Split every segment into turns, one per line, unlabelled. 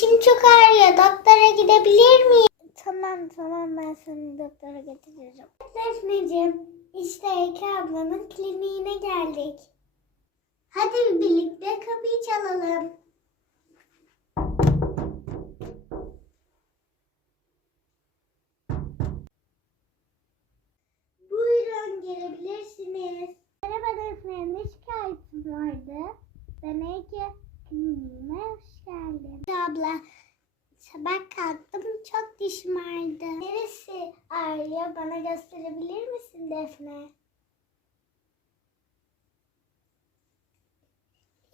Dişim çok ağrıyor. Doktora gidebilir miyim? Tamam tamam ben seni doktora götürürüm. Defneciğim işte Eke ablanın kliniğine geldik. Hadi birlikte kapıyı çalalım. Ağrıdı. Neresi ağrıyor bana gösterebilir misin Defne?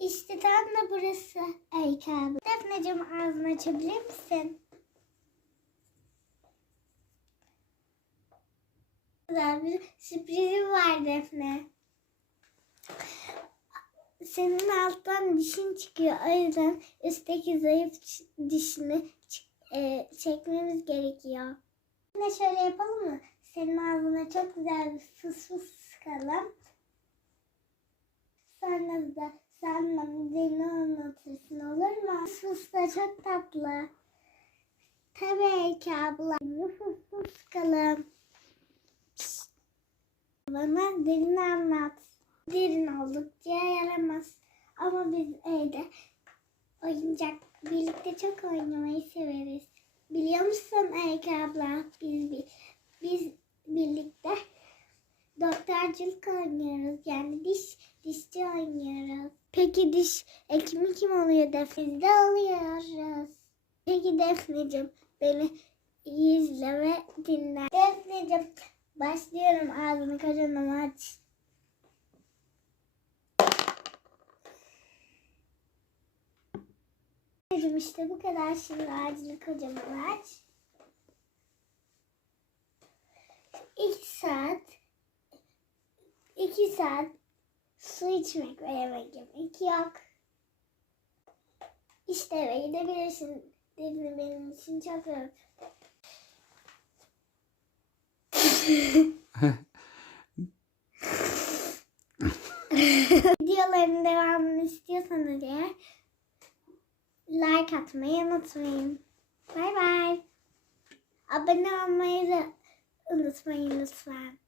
İşte tam da burası Ege abla. Defneciğim ağzını açabilir misin? Güzel bir sürprizim var Defne. Senin alttan dişin çıkıyor. O yüzden üstteki zayıf dişini ç- e, çekmemiz gerekiyor. Yine şöyle yapalım mı? Senin ağzına çok güzel bir fıs fıs sıkalım. Sonra da sen bana dilini anlatırsın olur mu? Fıs fıs da çok tatlı. Tabii ki abla. Fıs fıs sıkalım. Bana derin anlat. Derin oldukça yaramaz. Ama biz evde oyuncak birlikte çok oynamayı severiz. Biliyor musun Erika abla? Biz, bi- biz birlikte doktorculuk oynuyoruz. Yani diş dişçi oynuyoruz. Peki diş ekimi kim oluyor Defne? Biz de oluyoruz. Peki Defne'cim beni izle ve dinle. Defne'cim başlıyorum ağzını kocaman aç. Defne'cim işte bu kadar şimdi ağzını kocaman aç. İki saat iki saat su içmek ve yemek yemek yok. İşte eve gidebilirsin. Defne benim için çok öp. Videoların devamını istiyorsanız eğer like atmayı unutmayın. Bay bay. Abone olmayı da unutmayın lütfen.